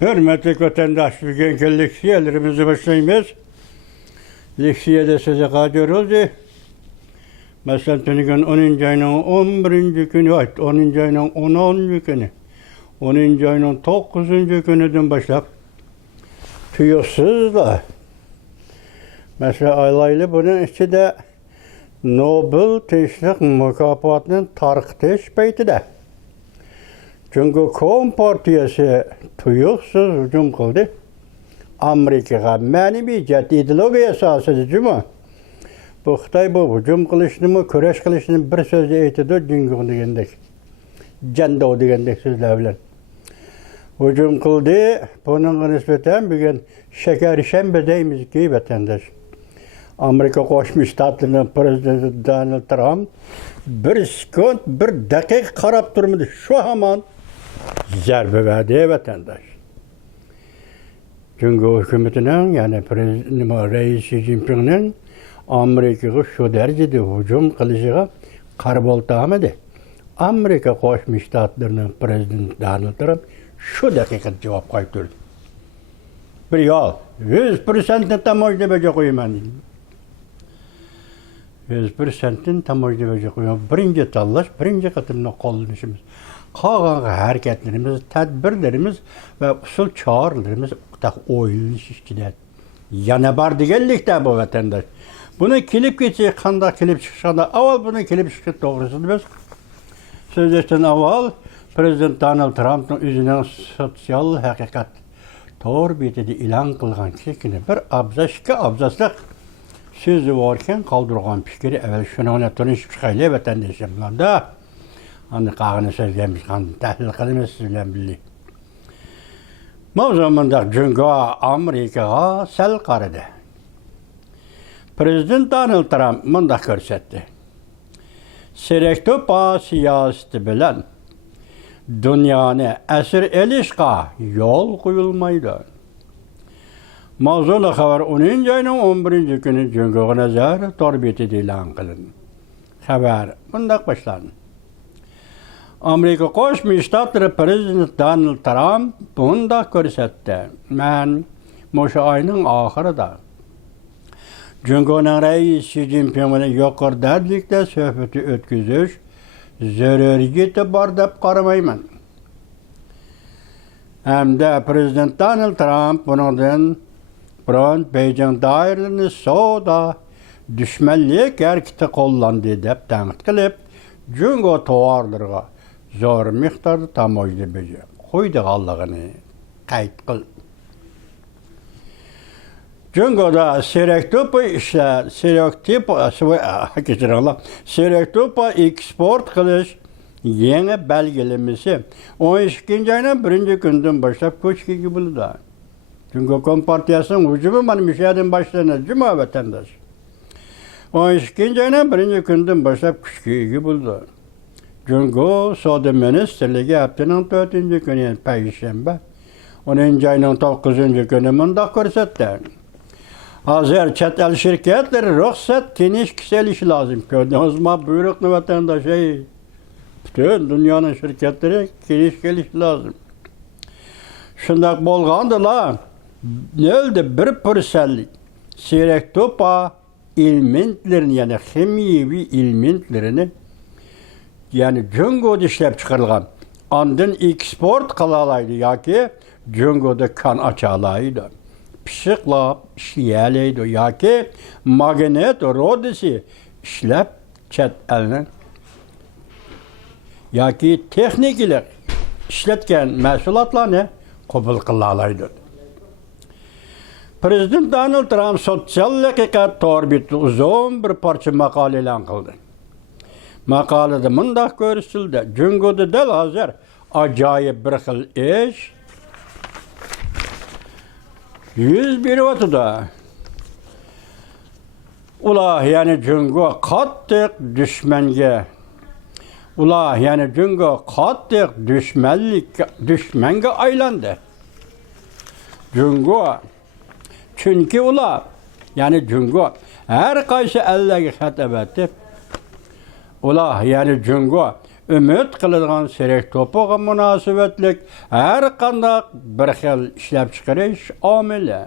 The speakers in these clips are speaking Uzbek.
Hürmetli vatandaş, bugünkü leksiyelerimizi başlayımız. Leksiyede size kadir oldu. Mesela tünükün 10. ayının 11. günü, 10. ayının 10. günü, 10. ayının 9. günüden başlap tüyüksüzler. Mesela aylaylı bunun içinde Nobel Tinchlik mükafatının tarixi paytida. Çünkü Kom partiyası tuyuksuz hücum kıldı. Amerika'ya manevi jet ideologiya esasıdır cuma. Bu Xitay bu hücum kılışını mı, köreş kılışını bir sözle eytidir, dünkü degendek. Cendo degendek sözler bilen. Hücum kıldı, bunun nispeten bugün şeker şembe deyimiz ki vatandaş. Amerika Koşmuş Ştatlarının prezidenti Donald Trump bir sekund, bir dakika karab durmadı. Şu hemen zerbe verdi vatandaş. Çünkü hükümetinin yani Reis Xi Jinping'in Amerika'ya şu derecede hücum kılışıga karboltamadı. Amerika Koşmuş Ştatlarının prezidenti Donald Trump şu dakika cevap kayıttırdı. Bir yol, 100% tam oyda bece koyman dedim. 100%'in tam oyda bece koyman. Birinci tallaş, birinci katımda kollanışımız. Kalan hareketlerimiz, tedbirlerimiz ve usul çağrılarımız oylanış işçiler. Yana bar degenlikte bu vatandaş. Bunu kilip geçecek, kanda kilip çıkışında, aval bunu kilip çıkışında doğrusunu biz. Sözleşten aval, Prezident Donald Trump'ın üzerinden sosyal hakikat doğru bir dedi ilan kılgan kişinin bir abzas, iki abzaslık sözü varken kaldırgan fikri evvel şuna tanışıp çıkayla vatandaşım da hani kağını sözlemiş, hani tahlil kılımız sizden bildi. Bu zamanda çünkü Amerika'ya sel karıdı. Prezident Donald Trump mındak görsetti. Serektopa siyaseti bilen dünyanı esir elişka yol koyulmaydı. Mavzulu haber 10. ayının 11. günü Cüngü Nazar torbeti ilan kılın. Haber bundak başlandı. Amerika Koşmuş Ştatları Prezidenti Donald Trump bundak görsetti. Men Moşu ayının ahırda Cüngü'nün Reis Xi Jinping'in yukarı derlikte söhbeti ötküzüş zörüriyeti bar dep qaramayman. Hem de Prezident Donald Trump bundan Beijing dairelerini soda düşmanlık hareketi kollandı dep tanqid qilib, Cüngü tovarlarga zor miqdarda tamoyil beji qo'ydiganligini qayd qildi. Cüngü'de Serektopa eksport kılış yeni belgelemesi 12. ayının 1. günden başlayıp köçke gibi da. Çünkü Kom Partiyası'nın hücumu bana müşahedin başlarına cuma vatandaş. 12. ayının 1. günden başlayıp köçke gibi da. Çünkü Savunma Ministerliği haftanın 4. günü Perşembe 10. ayının 9. günü mındak görsetti. Hazır çet el şirketleri ruhsat geniş kişiselişi lazım. Gördüğünüz gibi buyruklu vatandaş bütün dünyanın şirketleri geniş gelişi lazım. Şundak bolğandılar. Ne oldu? 1% Serektopa ilmentlerini yani kimyevi ilmentlerini yani Cüngü'de işlep çıkarılgan. Andın eksport kılalaydı ya ki Cüngü'de kan açalaydı. Pişiklap işleyeleydi ya ki magnet rodisi işlep çet elinin ya ki texnikler işletken mesulatlarını kabul kılalaydı. Prezident Donald Trump sosyal hakikat torbiti uzun bir parça makale elan kıldı. Makalede mındak görüşüldü. Cüngü'de del hazır acayip bir xil iş 101 vatıda. Ula yani Cüngü kattık düşmenge. Ula yani Cüngü kattık düşmenge aylandı. Cüngü çünkü ula yani Cüngü her kaysı elleri xatebeti. Ula yani Cüngü ümit qiladigan serak to'piga munosabatlik har qanday bir xil ishlab chiqarish omili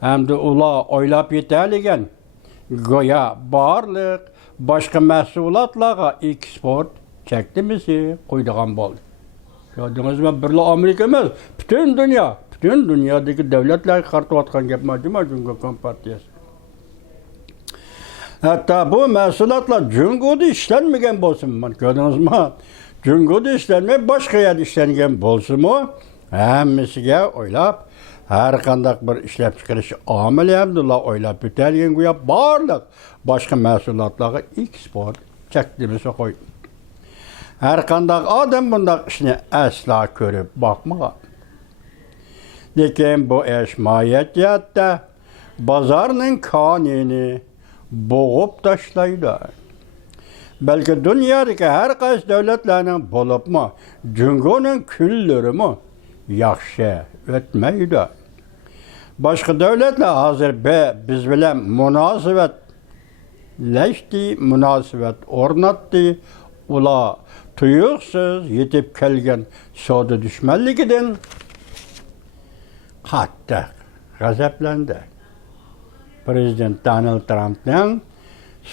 hamda ular o'ylab yetadigan go'yo barliq boshqa mahsulotlarga eksport cheklimisi qo'ydigan bo'ldi. Gördünüzmü? Birla Amerika emas, bütün dünyadaki devletler qartıyotgan gap majma Cumhuriyet Kompartiyasi. Hatta bu mahsulotlar Cumhuriyet'de işlenmegen bolsun. Gördünüzmü? Cumhuriyet'de işlenmey, başka yerde işlengen bolsun mu? Hemmisiga o'ylab, har qanday bir ishlab chiqarish omili hamdullah o'ylab bitalgan go'yo barliq boshqa mahsulotlarga eksport cheklimisi qo'ydi. Her qanday adam bunday ishni asla ko'rib boqmagan. Lekin bu ish mohiyatda bozorning qonini bo'g'ib tashlaydi. Balki dunyodagi har qaysi davlatlarning bo'libmi, Jungoning kunlarimi yaxshi o'tmaydi. Boshqa davlatlar hozir biz bilan munosabat o'rnatdi. Ular tuyuqsiz yetib kelgan savdo dushmanligidan qattiq g'azablandi. Prezident Donald Trumpning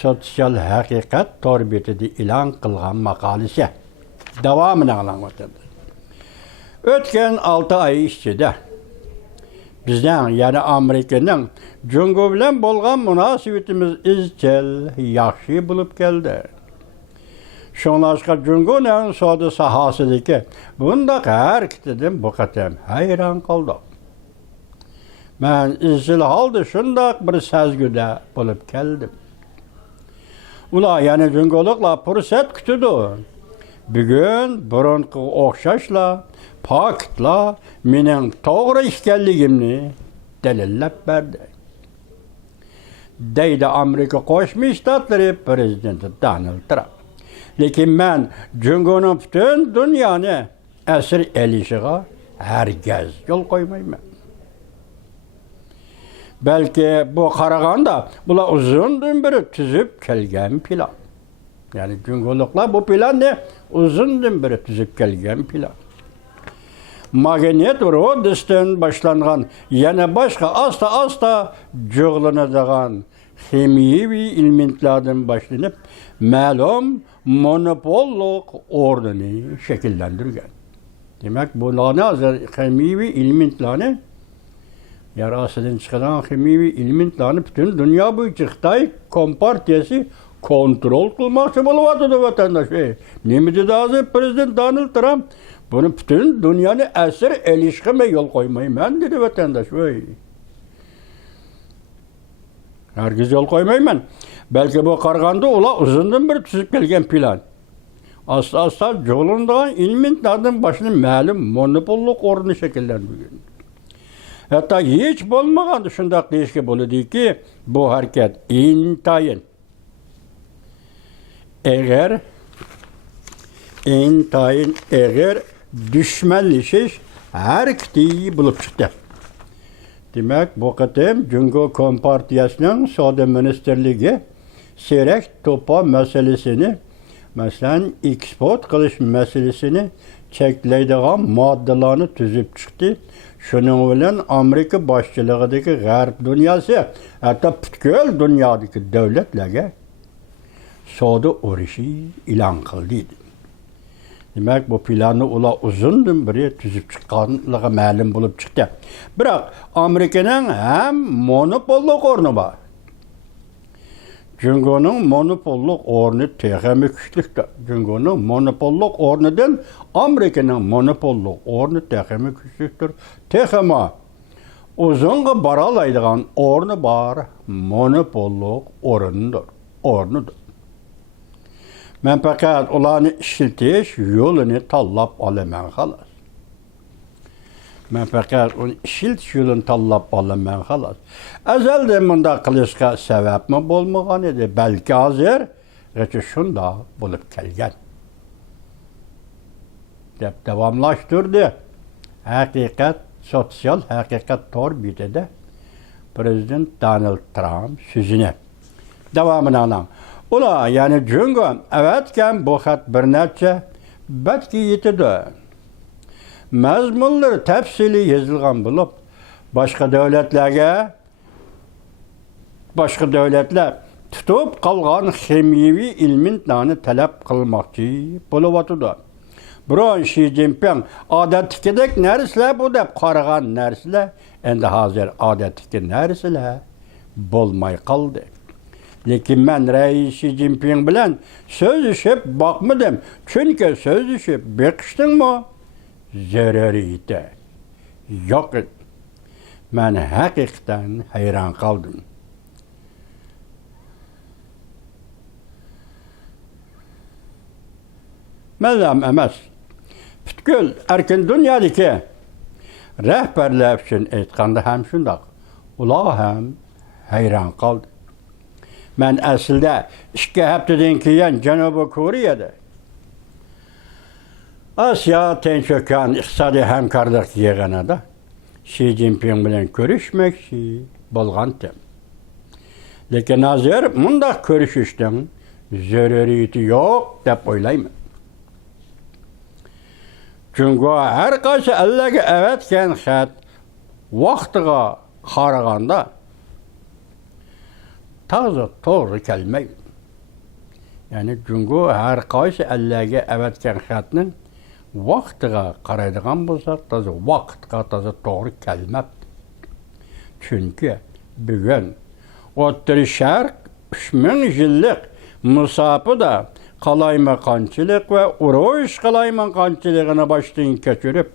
sotsial haqiqat torbetida e'lon qilgan maqolasi davomini anglatadi. O'tgan 6 oy ichida bizning, ya'ni Amerikaning Jungo bilan bo'lgan munosabatimiz izchil yaxshi bo'lib keldi. Şonlaşqa Jungoning savdo sohasidagi bundaq harakatidan bu qatam hayron qoldim. Men izchil holda shundoq bir sezguda bo'lib keldim. Ular yana Jungoliklar fursat kutdi. Bugun burunqi o'xshashla, faktlar mening to'g'ri ekanligimni dalillab berdi. Deydi Amerika Qo'shma Shtatlari prezidenti Donald Trump. Lekin men Jungoning butun dunyoni asir elishiga hargiz yo'l qo'ymayman. Balki bu qaraganda bular uzundan beri tuzib kelgan plan. Yani Jungoliklar bu planni uzundan beri tuzib kelgan plan. Magnet Rodis'ten başlangan yana boshqa asta jo'g'lanadigan ximiyevi elementlardan boshlanib ma'lum monopollik o'rnini shakllantirgan. Demak, bularni hozir ximiyevi elementlarni yer ostidan chiqadigan ximiyevi elementlarni butun dunyo bo'yicha Xitoy Kompartiyasi kontrol qilmoqchi bo'lyapti vatandosh. Nima dedi hozir prezident Donald Trump? Bunu bütün dünyanın esir ilişkime yol koymayman dedi vatandaş. Herkes yol koymayman. Belki bu qaraganda ular uzundan bir tuzib kelgan plan. Asta jo'g'lanadigan elementlardan başını ma'lum monopollik o'rni shakllangan. Hatta hech bo'lmaganda shunday deyishga bo'ladiki, bu harakat intayin eğer düşmanlashish harakati bo'lib chiqdi. Demak, bu qatim Jungo Kompartiyasining savdo ministerligi serak to'pa masalasini, masalan, eksport qilish masalasini cheklaydigan moddalarni tuzib chiqdi. Shuning bilan Amerika boshchiligidagi g'arb dunyosi, hatto butkul dunyodagi davlatlarga savdo urushi e'lon qildi. Demak, bu planni ular uzundan beri tuzib chiqqanligi ma'lum bo'lib chiqdi. Biroq Amerikaning ham monopollik o'rni bor. Jungoning monopollik o'rni texmi kuchlidir. Jungoning monopollik o'rnidan Amerikaning monopollik o'rni texmi kuchlidir. Texma uzunga bora oladigan o'rni bor, monopollik o'rnidir. Men faqat ularni ishlatish yo'lini tanlab olaman xolos. Azaldan bunday qilishga sababmi bo'lmagan edi, balki hozir shunday bo'lib kelgan. Deb davomlashtirdi. Sotsial haqiqat torbitida prezident Donald Trump so'zini. Davomini alam. Ula yani Cungo evetken bu xat bir neçe belki yetidi. Mezmunları tefsili yazılgan bulup başka devletlerge başka devletler tutup kalgan ximiyevi ilmin tane talep kılmakçı buluvatıdı. Buron Xi Jinping adettikidek nersile bu dep qaragan nersile endi hazır adettikki nersile bolmay kaldı. Lekin ben Reis Xi Jinping bilen sözleşip bakmadım. Çünkü sözleşip bekiştin mi? Zarariydi. Yok. Ben hakikaten hayran kaldım. Məzəm emas. Bütkül erkin dünyadaki rəhbərlər üçün etqanda həm şundaq. Ular həm hayran qaldı. Mən əslində 2 həftədən keyin Cənubi Koreyada Asiya Tinçökən İqtisadi Həmkarlıq yığınında Xi Jinping bilan görüşməkçi bolğandım. Lekin hazır mundaq görüşüşdən zəruriyeti yox dep oylayman. Çünkü her qaysı əlləgi əvətkən xət vaxtıqa qaraganda tazı doğru gəlmək. Yani çünkü her qaysı əlləgi əvətkən xətnin vaxtıqa qaraydıqan bolsa tazı vaxtqa tazı doğru gəlməb. Çünkü bugün Orta Şərq 3000 yıllık musafı da qalaymakançılık ve uruş qalaymakançılığına başlayın keçirip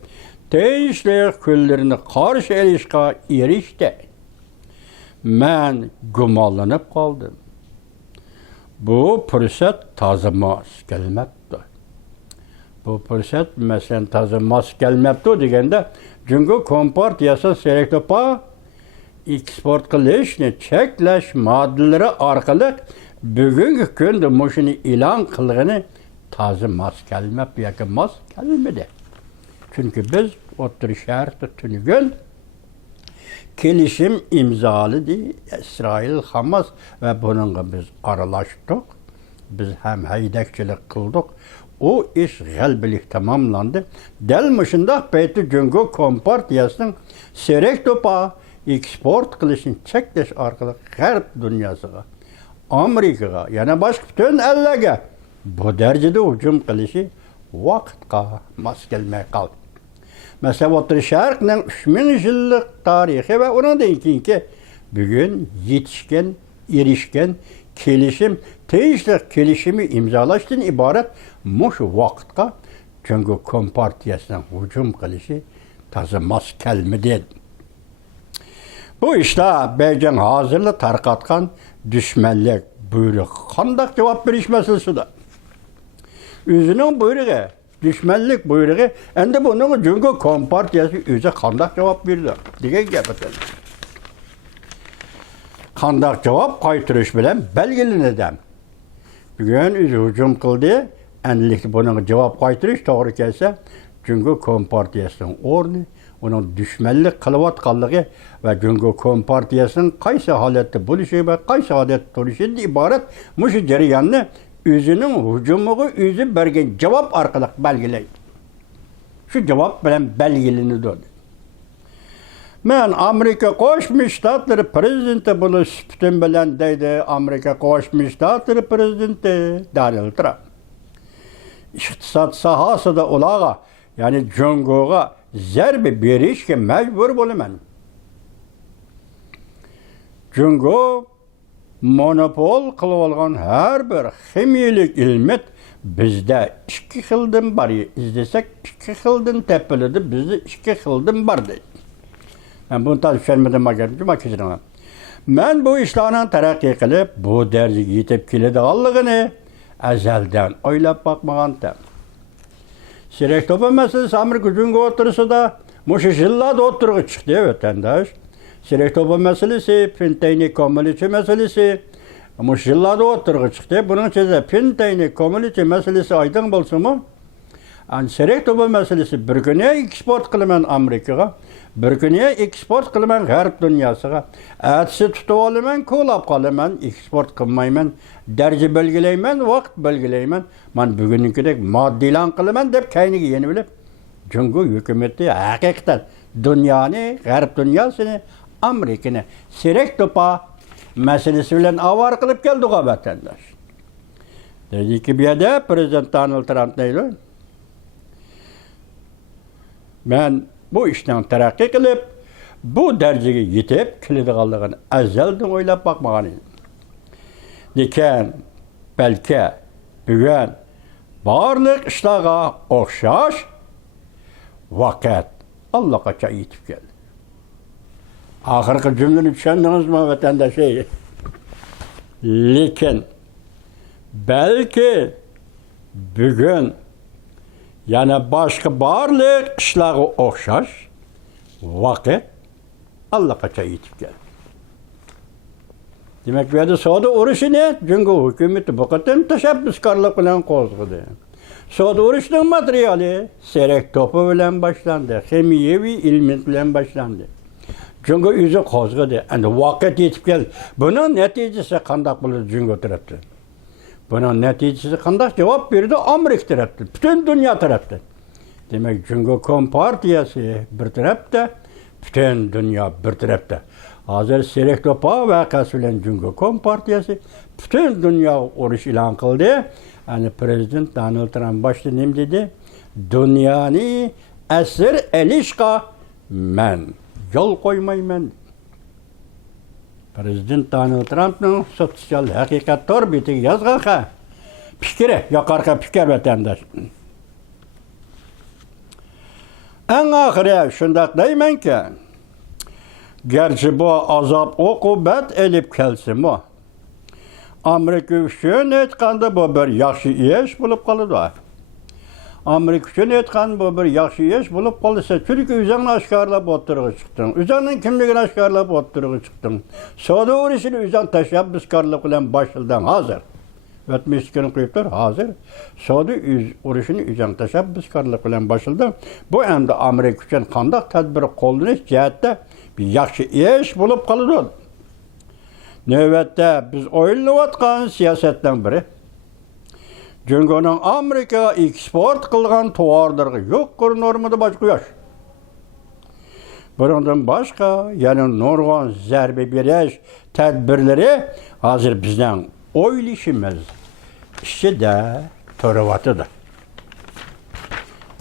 değişlik küllerini karşı erişka erişti. Ben gumallanıp kaldım. Bu fırsat tazımaz gelmekti. Bu fırsat mesela tazımaz gelmekti degende çünkü kompartiyası serektopa eksport qilishni cheklash moddalari orqali bugungi kunda mushuni e'lon qilgani toza mos kelmab yoki mos kelmadi. Çünkü biz O'rta Sharqda tunugun kelishim imzoladı İsrail Hamas ve bununla biz aralashdik. Biz hem haydakchilik qildik. O iş g'albilik tamamlandı. Dal mushundaq payti Jungo kompartiyasining serak to'pa eksport qilishni cheklash orqali g'arb dunyosiga, Amerikaga, yana boshqa butun ellarga bu darajada hujum qilishi vaqtga mos kelmay qoldi. Mesela O'rta Sharqning 3000 yillik tarixi ve ondan keyingi bugun yetishgan, erishgan kelishim, tegishli kelishimi imzolashdan iborat mush vaqtga Jungo kompartiyasining hujum qilishi toza mos kelmadi. Bu işte Beijing hazırlı tarqatgan düşmanlık buyruğu qandaq cevap veriş meselesidir. Özünün buyruğu, düşmanlık buyruğu, endi bunun Jungo kompartiyası özü qandaq cevap verdi degan gap ekan. Qandaq cevap qaytirish bilan belgilanadi. Bugun o'zi hujum qildi, endi bunun cevap qaytirish to'g'ri kelsa, Jungo kompartiyasining o'rni onun düşmanlık kılıvatkanlığı ve Jungo kompartiyasının qaysi holatda bo'lishi ve qaysi holatda turishidan iborat mushu jarayonni o'zining hujumiga o'zi bergan javob orqali belgilaydi. Shu javob bilan belgilanadi. Men Amerika Qo'shma Shtatlari prezidenti bo'lish sifatim bilan deydi Amerika Qo'shma Shtatlari prezidenti Donald Trump. İqtisod sohasida ularga, ya'ni Jungoga zarba berishga majbur bo'laman. Jungo monopol qilib olgan har bir ximiyalik ilmet bizda 2 xildan bor. İzlesak 2 xildan topiladi, bizda 2 xildan bor deydi. Ben bunu tushunmadim magarim. Men bu ishlarni taraqqiy qilib, bu darajaga yetib keladiganligini azaldan o'ylab boqmagandim. Serak to'pa meselesi Amerika Jungo o'tirisida mushu yillarda o'tirg'i chiqdi vatandosh. Serak to'pa meselesi, Pentayni Komilichi meselesi mushu yillarda o'tirg'i chiqdi. Buning ichida Pentayni Komilichi meselesi aydın bo'lsa-mu, serak to'pa meselesi bir kuni eksport qilaman Amerikaga. bir kuni eksport qilaman g'arb dunyosiga. Atsi tutib olaman, ko'lab qolaman, eksport qilmayman, daraja belgilayman, vaqt belgilayman. Men bugünkidek moddilan qilaman deb kayniga yeni bilib, Jungo hukumati haqiqatan dunyoni, g'arb dunyosini, Amerikani serak topa masalasi bilan avar qilib keldi vatandosh. Dediki bu yerda Prezident Donald Trump deydi. Men bu ishdan taraqqiy qilib, bu darajaga yetib keladiganligini azaldan o'ylab bakmagan edim. Lekin balki bugun barliq ishlarga o'xshash vaqt allaqachon yetib keldi. Oxirgi jumlani tushundingizmi vatandosh? Lekin belki bugun yana boshqa barliq ishlarga o'xshash vaqt allaqachon yetib keldi. Demak, bu yerda savdo urushini Jungo hukumati bu qatam tashabbuskorlik bilan qo'zg'adi. Savdo urushining materiali serak to'pi bilan boshlandi, ximiyaviy element bilan boshlandi. Jungo o'zi qo'zg'adi, endi vaqt yetib keldi. Buning natijasi qanday bo'ladi Jungo tarafdan? Buning natijasi qanday javob berdi Amerika tarafdan, butun dunyo tarafdan. Demak, Jungo Kompartiyasi bir tarafda, butun dunyo bir tarafda. Hozir serak to'pa voqeasi bilan Jungo Kompartiyasi butun dunyo urush e'lon qildi. Yani Prezident Donald Trump başta nima dedi? Dunyoni asir elishga men yo'l qo'ymayman. Prezident Donald Trumpning sotsial haqiqat torbetiga yozgan fikri, yuqorqi fikr vatandosh. Eng oxiri shunday deymanki, gerçi bu azap uqubat elib kelsinmi, Amerika üçün aytganda bu bir yaxshi ish bo'lib qoladi. Amerika üçün aytganda bu bir yaxshi ish bo'lib qolsa, chunki o'zingni oshkorlab o'tirg'i chiqding. O'zingning kimligini oshkorlab o'tirg'i chiqding. Savdo urushini o'zing tashabbuskorlik bilan boshlagan hozir. 70 kun qo'yibdir hozir. Savdo urushini o'zing tashabbuskorlik bilan boshladim. Bu endi Amerika uchun qanday tadbir qo'llanish jihatda bir yaxshi ish bo'lib qoladi. Növbette biz o'ylayotgan siyosatdan biri Jungoning Amerikaga eksport qilgan tovarlarga yuqori normada boj qo'yish. Bundan boshqa yana nurg'on zarba berish tadbirlari hozir bizning o'ylashimiz ichida turibdi.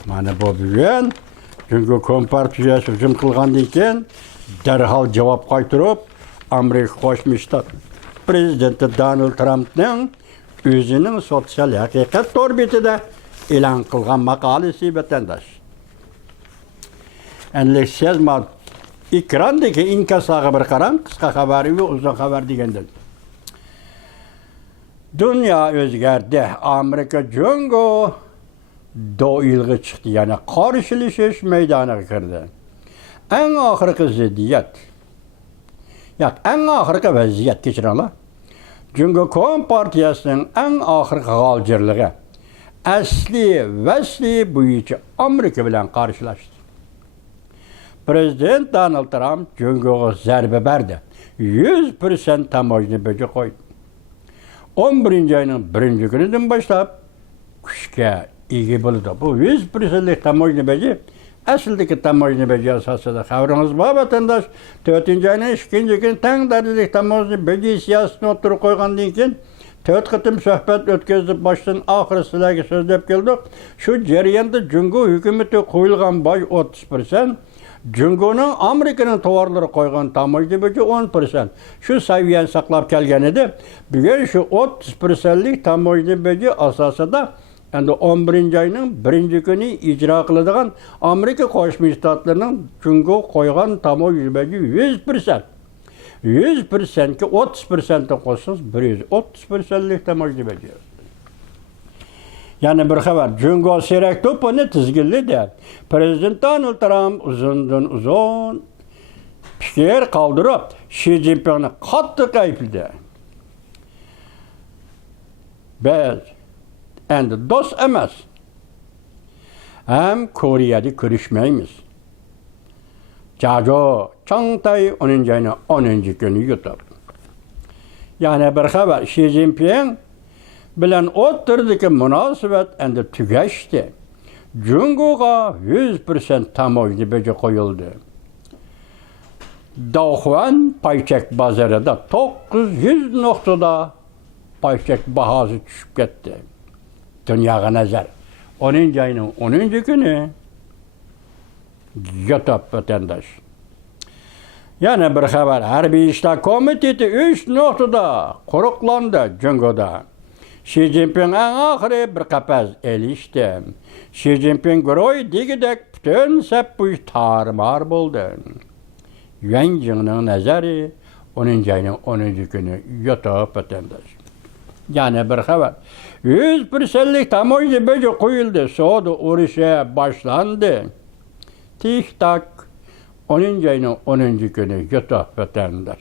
Mana bu bugun Jungo Kompartiyasi hujum qilgandan keyin darhol javob qaytarib Amerika Qo'shma Shtat Prezidenti Donald Trumpning o'zining sotsial haqiqat torbetida e'lon qilgan maqolasi vatandosh. Endi siz ekrandagi inkasaga bir qarang, qisqa xabar va uzun xabar degandan. Dunyo o'zgardi. Amerika Jungo do'ilga chiqdi, ya'ni qarshilashish maydoniga kirdi. Eng oxirgi ziddiyat eng oxirgi vaziyat kechiranglar. Jungo Kompartiyasining eng oxirgi g'oljirligi asli vasli bo'yicha Amerika bilan qarshilashdi. Prezident Donald Trump Jungoga zarba berdi. 100% tamojni beja qo'ydi. 11-oyning 1-kunidan boshlab kuchga ega bo'ldi. Bu 100%lik tamojni beja aslidagi tamojni beja asosida xabaringiz bor vatandosh. 4-oyning 2-kuni tang darajalik tamojni beja siyosatini o'tirib qo'ygandan keyin 4 qatim suhbat o'tkazib boshdan oxiri sizlarga so'zlab keldik. Shu jarayonda Jungo hukumati qo'yilgan boj 30%, Jungoning Amerikaning tovarlari qo'ygan tamojni beja 10%. Shu saviyani saqlab kelgan edi. Bugun shu 30%lik tamojni beja asosida endi 11-oyning 1-kuni ijro qiladigan Amerika Qo'shma Shtatlarining Jungo qo'ygan tamojni beja 100%. 100%ga 30% qo'shsangiz 130%lik tamojni beja. Yani bir xabar, Jungo serak to'pini tizginladi. Prezident Donald Trump uzun fikr qoldirib, Xi Jinpingni qattiq aybladi. Biz endi do'st emas. Ham Koreyada ko'rishmaymiz. Caco Çağatay 10. ayının 10. günü yutup. Yani bir haber Xi Jinping bilen o'ttirdiki münasebet endi tugaşdi. Jungoga 100% tamoyni beje koyuldu. Daohuan payçek bazarında 900 noktada payçek bahası düşüp gitti. Dünyaya nazar. 10. ayının 10. günü yutup vatandaş. Yani bir haber Harbiy İşler Komiteti 3 noktada kuruklandı Jungoda. Xi Jinping en ahiri bir kapaz elişti. Xi Jinping groy digidek bütün sep bu iş tarmar buldu. Yuan Jing'nin nazarı 10. ayının 10. günü yutup vatandaş. Yani bir haber 100%'lik tamoyni beje koyuldu. Soğudu uğraşa başlandı. Tik tak 10. ayının 10. günü yutup vatandaş.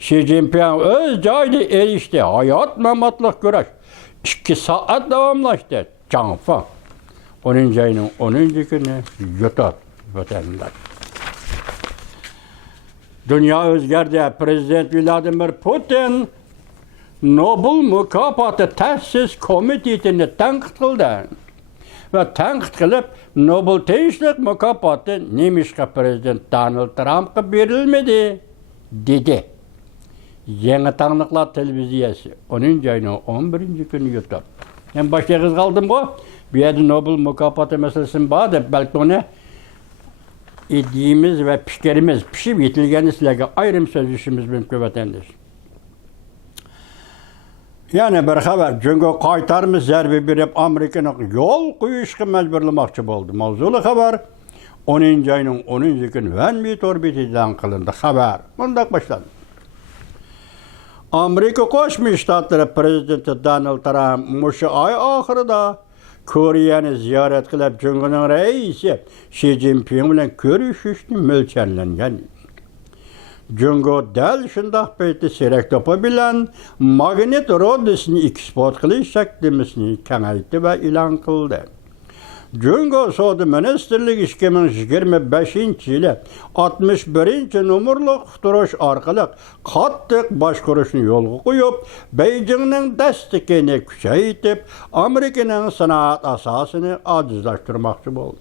Xi Jinping öz caydı erişti. Hayat mematlık güreş. 2 saat devamlaştı. Canfa. 10. ayının 10. günü yutup vatandaş. Dünya özgerdi. Prezident Vladimir Putin Nobel mükafatı tesis komitetini tenkit kıldı. Ve tenkit kılıp Nobel Tinchlik mükafatı Nemişka Prezident Donald Trump'a verilmedi dedi. Yeni Tanrıklar Televizyası 10. ayının 11. günü yutup. Ben başta kız kaldım bu. Bir yerde Nobel mükafatı meselesini bağlı. Belki onu iddiğimiz ve pişkerimiz pişip yetilgeni sizlerge ayrım sözleşimiz mümkün vatandaş. Yani bir haber, çünkü kaytarmış zerbi birip Amerika'nın yol kuyuşku mecburlamakçı oldu. Mavzulu haber 10. ayının 10. günü Venbit orbitinden kılındı haber. Bundan başladı. Amerika Koşmuş Ştatları Prezidenti Donald Trump muşu ay ahırda Kore'ni ziyaret kılıp Cumhur'un reisi Xi Jinping bilen görüşüşünü mölçerlengen. Cumhur del şundaq beyti serek topa bilen magnet rodisini eksport kılış şeklimizini kengaytı ve ilan kıldı. Cumhur Soğudu Ministerlik 2025 yılı 61. numurlu tuturuş arkalık kattık başkuruşunu yolgu koyup Beijing'nin destekini küçeytip Amerika'nın sanat asasını acizlaştırmakçı oldu.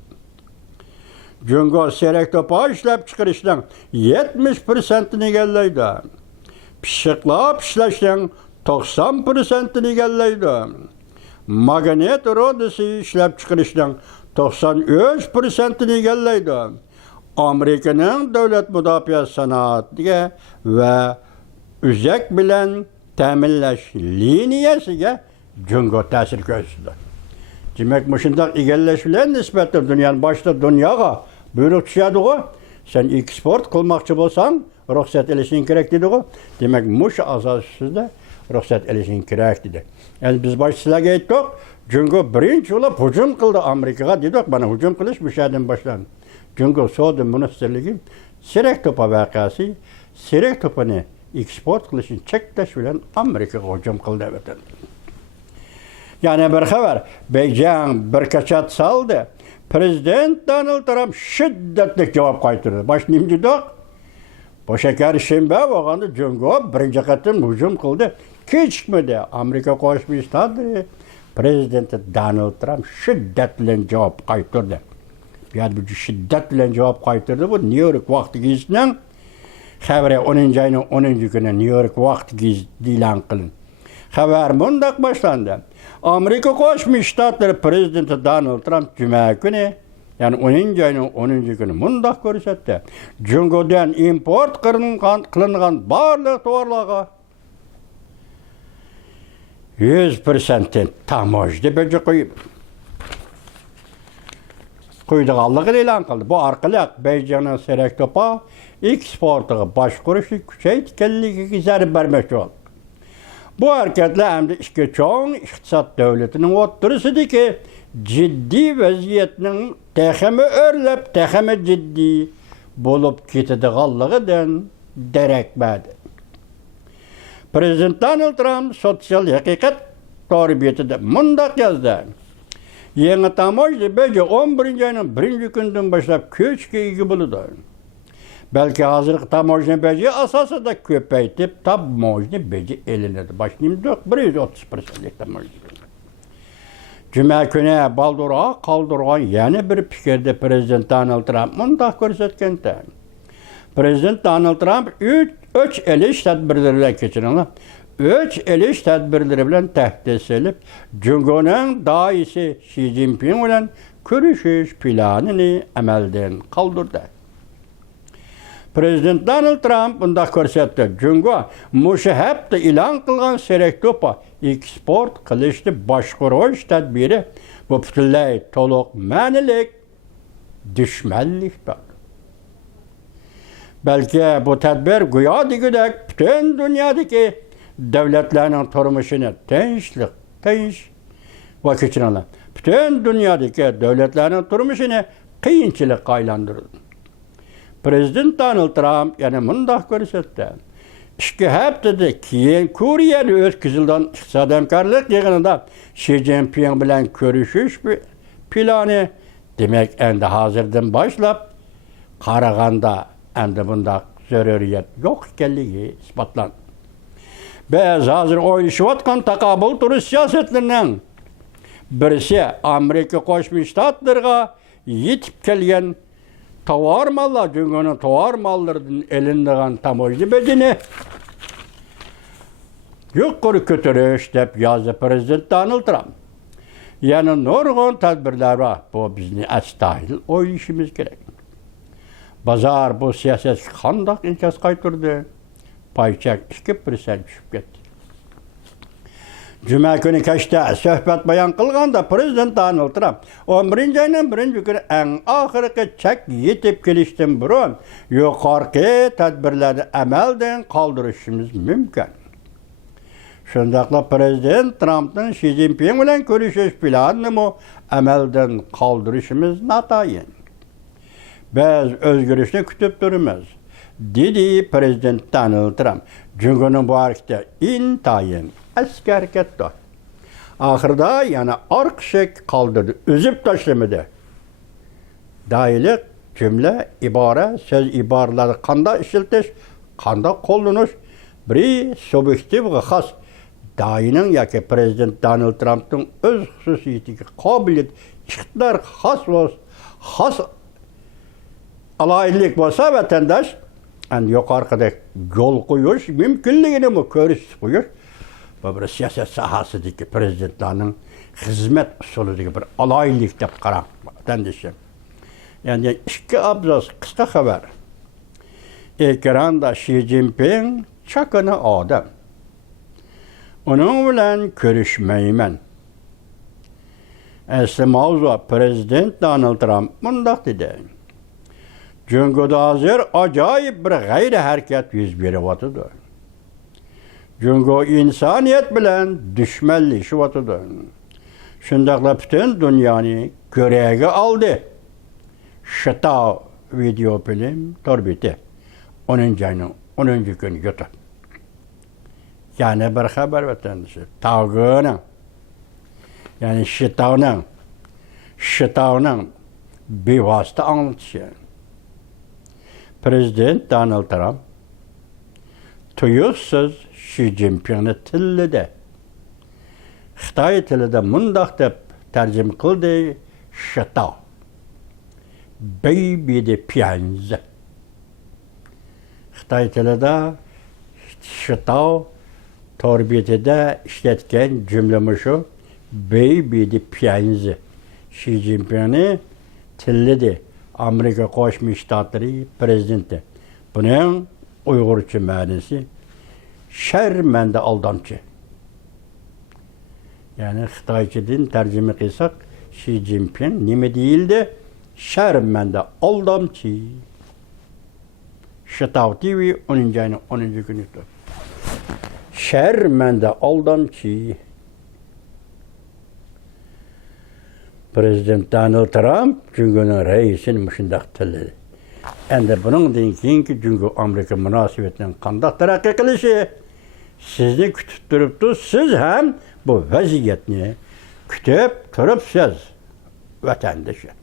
Cumhur serek topa işlep çıkarıştan 70%'ni gelleydi. Pişikla pişleşten 90%'ni gelleydi. Magnet rodisi işlep çıkarıştan 93%'ni gelleydi. Amerika'nın devlet müdafaa sanatı ve üzek bilen teminleş liniyesiga Cumhur tesir gösterdi. Demek muşundak igelleşilen nisbettir dünyanın başta dünyaya buyruk düşüyordu o. Sen eksport kılmakçı bolsan ruhsat elişin gerek dedi o. Demek muş asasızda ruhsat elişin gerek dedi. Yani biz başçılarga ayttık, çünkü birinci olup hücum kıldı Amerika'ya dedik, bana hücum kılış müşaheden başlandı. Çünkü Soğudu Ministerliği serek topa vakası, serek topunu eksport kılışın çekleş bilen Amerika'ya hücum kıldı evet. Yani bir haber, Beijing bir kaçat saldı. Prezident Donald Trump şiddetli cevap kaytırdı. Baş nimci dedik. Bu şeker şembe oğandı Cumhur birinci katın hücum kıldı. Keçmedi. Amerika Koşmuş Ştatları Prezidenti Donald Trump şiddetle cevap kaytırdı. Yani bu şiddetle cevap kaytırdı. Bu New York vakti gizlenen haberi 10. ayının 10. günü New York vakti gizlilen kılın. Haber bundak başlandı. Amerika Koşmuş Ştatları Prezidenti Donald Trump Cuma günü yani 10. ayının 10. günü bundak görsetti. Cumhur'dan import kılınan barlık tovarlarga 100% tamojda beje koyup koyduğallığı ilan kıldı. Bu arkalık Beijing'in serek topa eksportuga başkuruşu küçeytkenliği zarb vermekçi oldu. Bu hareketle hem de iki çoğun iktisat devletinin oturusuydu ki ciddi vaziyetinin tehemi örlep tehemi ciddi bulup ketediğallığı derekmedi. Prezident Donald Trump sosyal hakikat taribiyetinde mundak yazdı. Yeni tamojda beje 11. ayının 1. günden başlap köçke igi buludu. Belki hazır tamojni beji asası da köpeytip tamojni beji elinedi. Başlayayım 130%lik tamojni. Cuma günü baldura kaldırgan yeni bir fikirde Prezident Donald Trump mundaq ko'rsatganda. Prezident Donald Trump 3 elish tadbirlari keçirildi. 3 elish tadbirlari bilan tahdid edilib, Jungoning daisi Xi Jinping bilan ko'rishish planini amaldan qoldirdi. Prezident Donald Trump bundaq ko'rsatdi. Jungo mushu hafta e'lon qilgan Serektopa eksport qilishni boshqarish tadbiri bu butunlay to'liq ma'nilik dushmanlikdir. Belki bu tadbir go'yo degudek butun dunyodagi davlatlarning turmushini tinch va kechiradi. Butun dunyodagi davlatlarning turmushini qiyinchilikqa aylantirdi. Prezident Donald Trump yani mundaq ko'rsatdi. 2 haftada keyin Koreyada o'tkazilgan iqtisodiy hamkorlik yig'inida Xi Jinping bilan ko'rishish plani demak endi hozirdan boshlab qaraganda endi bundaq zaruriyat yo'q ekanligi isbotlandi. Biz hozir o'ylashayotgan taqobil turish siyosatlarining birisi Amerika Qo'shma Shtatlarga yetib kelgan tovar mallar, Jungoning tovar mallaridan elindigan tamojni bedini yuqori ko'tarish deb yozdi Prezident Donald Trump. Yani nurg'un tadbirlar var. Bu bizni astoydil o'ylashimiz kerak. Bozor bu siyosatga qandoq inkas qaytirdi? Paychak 2% tushib ketdi. Cuma günü kechda suhbat bayon qilganda Prezident Donald Trump 11-oyning 1-kuni eng oxirgi chek yetib kelishdan burun yuqorqi tadbirlarni amaldan qoldirishimiz mumkin. Shundaqla Prezident Trumpning Xi Jinping bilan ko'rishish planini amaldan qoldirishimiz notayin. Biz o'zgarishni kutib turibmiz, dedi Prezident Donald Trump. Jungoning bu harakati intayin askar harakatdir. Oxirida yana orqishik qoldirdi, o'zib tashlamadi. Doilik jumla, ibora, so'z iboralarni qanday ishiltish, qanday qo'llanish bir subyektivga xos doining yoki Prezident Donald Trumpning o'z xususiyatiga qobiliyat, iqtidor xos alaylik bo'lsa vatandosh endi yuqorqidek yo'l qo'yish mumkinligini ko'rsatib qo'yish bu bir siyosat sohasidagi prezidentlarning xizmat usulidagi bir alaylik deb qarab vatandoshim. Yani 2 abzas qisqa xabar. Ekranda Xi Jinping chakana odam. Onun bilan ko'rishmayman. Asli mavzu Prezident Donald Trump mundaq dedi. Jungoda hozir ajoyib bir g'ayri harakat yuz beryapti. Jungo insoniyat bilan dushmanlashyapti. Shundaqla butun dunyoni ko'raga oldi. Shito video film torbiti 10-kuni YouTube. Yani bir xabar vatandaşı. Tağının, yani şitavının bevosita anlatışı. Prezident Donald Trump tuyuqsiz Xi Jinpingni tillidi. Xitoy tilida mundaq deb tarjima qildi: shitav. Baby de pianzi. Xitoy tilida shitav torbitida ishlatgan jumlami shu: baby de pianzi. Xi Jinpingni tillidi. Amerika Qo'shma Shtatlari prezidenti. Buning Uyg'urcha ma'nosi sharmanda aldamchi. Yani Xitoychadan tarjima qilsak, Xi Jinping nima deyildi? Sharmanda aldamchi. Shitav TV 10-kuni. Sharmanda aldamchi. Prezident Donald Trump Jungoning raisini mushundaq tilladi. Endi buningdan keyingi Jungo Amerika munosabatining qanday taraqqiy qilishi sizni kutib turibdi. Siz ham bu vaziyatni kutib turibsiz, vatandoshlar.